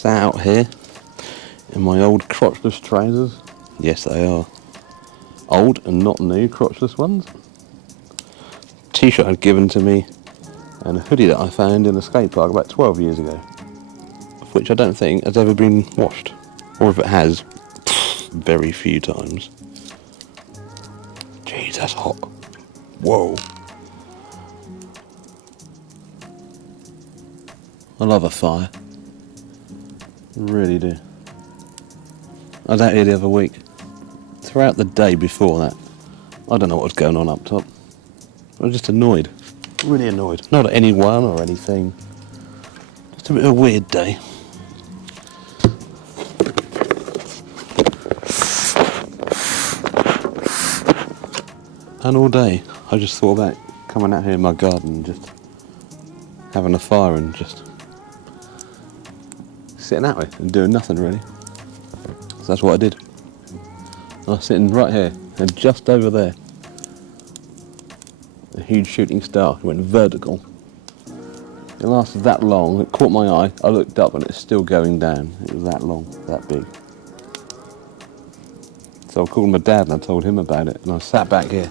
sat out here in my old crotchless trousers. Yes, they are. Old and not new crotchless ones. T-shirt had given to me and a hoodie that I found in a skate park about 12 years ago, of which I don't think has ever been washed. Or if it has, very few times. Jeez, that's hot. Whoa. I love a fire. Really do. I was out here the other week. Throughout the day before that, I don't know what was going on up top. I was just annoyed. Really annoyed. Not at anyone or anything. Just a bit of a weird day. And all day, I just thought about coming out here in my garden and just having a fire and just sitting out here and doing nothing really. So that's what I did. I was sitting right here and just over there. A huge shooting star went vertical. It lasted that long, it caught my eye, I looked up and it's still going down. It was that long, that big. So I called my dad and I told him about it, and I sat back here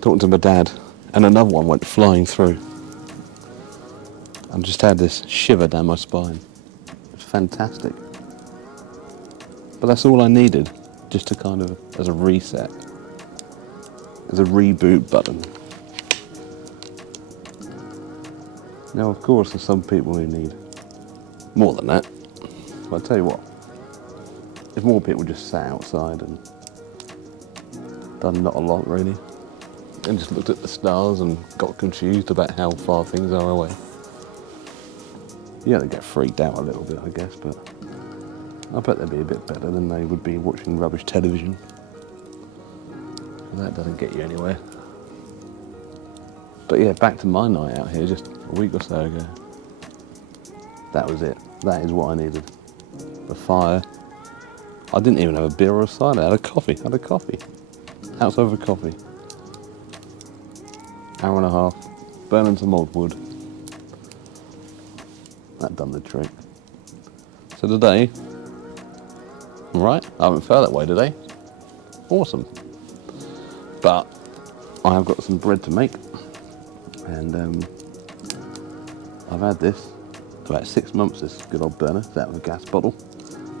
talking to my dad, and another one went flying through. I just had this shiver down my spine. It was fantastic. But that's all I needed, just to kind of, as a reset, as a reboot button. Now, of course, there's some people who need more than that. But I tell you what, if more people just sat outside and done not a lot really, and just looked at the stars and got confused about how far things are away, yeah, they get freaked out a little bit, I guess, but I bet they'd be a bit better than they would be watching rubbish television. That doesn't get you anywhere. But yeah, back to my night out here just a week or so ago. That was it. That is what I needed. The fire. I didn't even have a beer or a cider. I had a coffee. House over coffee. Hour and a half. Burning some old wood. That done the trick. So today, right, I haven't felt that way today. Awesome. But I have got some bread to make, and I've had this about 6 months, this good old burner. It's out of a gas bottle.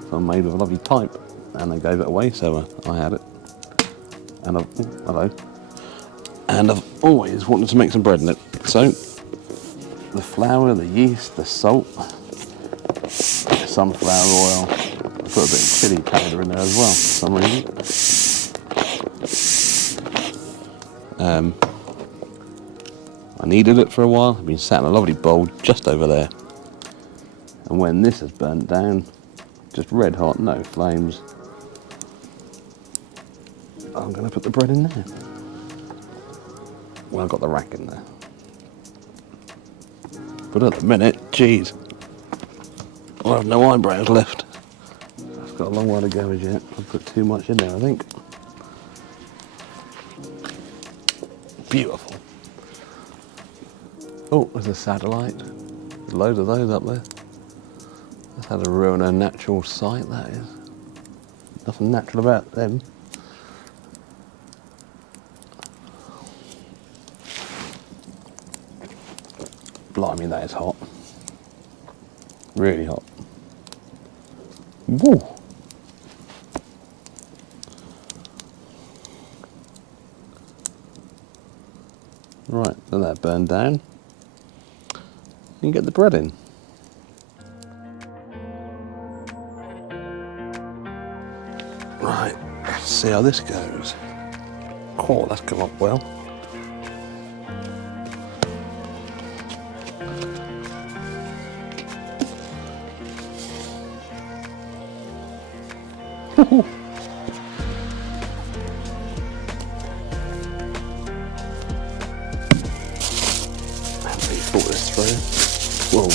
So I'm made with a lovely pipe, and they gave it away, so I had it. And hello. And I've always wanted to make some bread in it. So the flour, the yeast, the salt, sunflower oil. I put a bit of chili powder in there as well for some reason. I needed it for a while. I've been sat in a lovely bowl just over there. And when this has burnt down, just red hot, no flames, I'm going to put the bread in there. Well, I've got the rack in there. But at the minute, geez, I have no eyebrows left. It's got a long way to go as yet. I've put too much in there, I think. Beautiful. Oh, there's a satellite. There's loads of those up there. That's had to ruin a natural sight, that is. Nothing natural about them. Blimey, that is hot. Really hot. Woo! Right, let that burn down. You can get the bread in. Right, let's see how this goes. Oh, that's come up well. Happily thought this through. Whoa.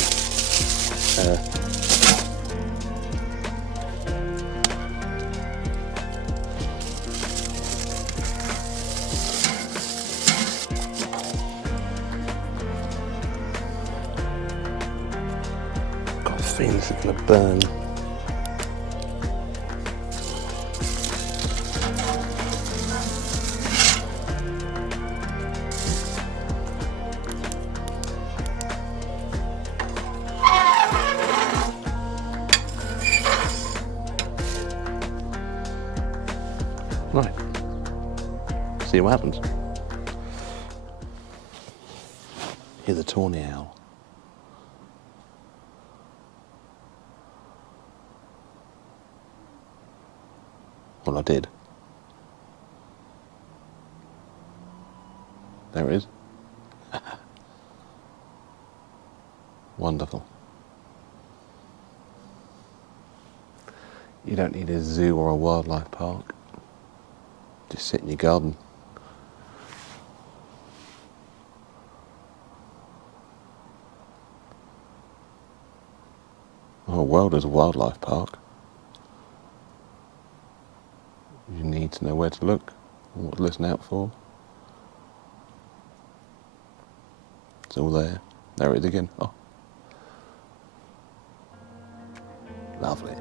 feeling this is going to burn. Right, see what happens. Here's a tawny owl. Well, I did. There it is. Wonderful. You don't need a zoo or a wildlife park. Just sit in your garden. Oh, well, there's a wildlife park. You need to know where to look and what to listen out for. It's all there. There it is again. Oh. Lovely.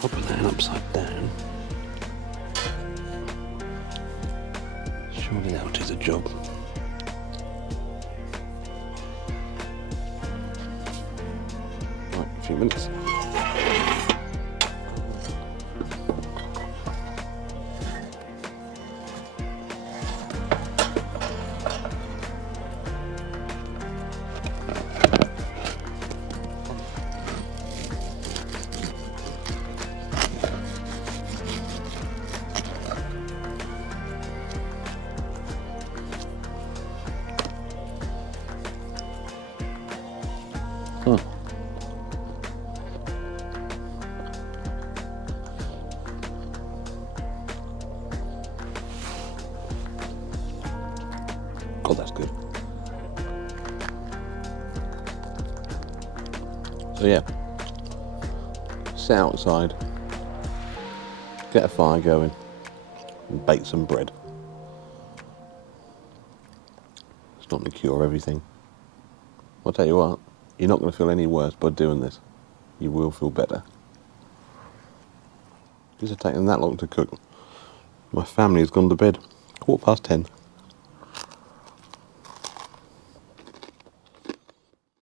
Pop a that upside down. Surely that'll do the job. Right, a few minutes. God, that's good. So yeah, sit outside, get a fire going, and bake some bread. It's not going to cure everything. I'll tell you what, you're not going to feel any worse by doing this. You will feel better. This has taken that long to cook. My family has gone to bed. 10:15.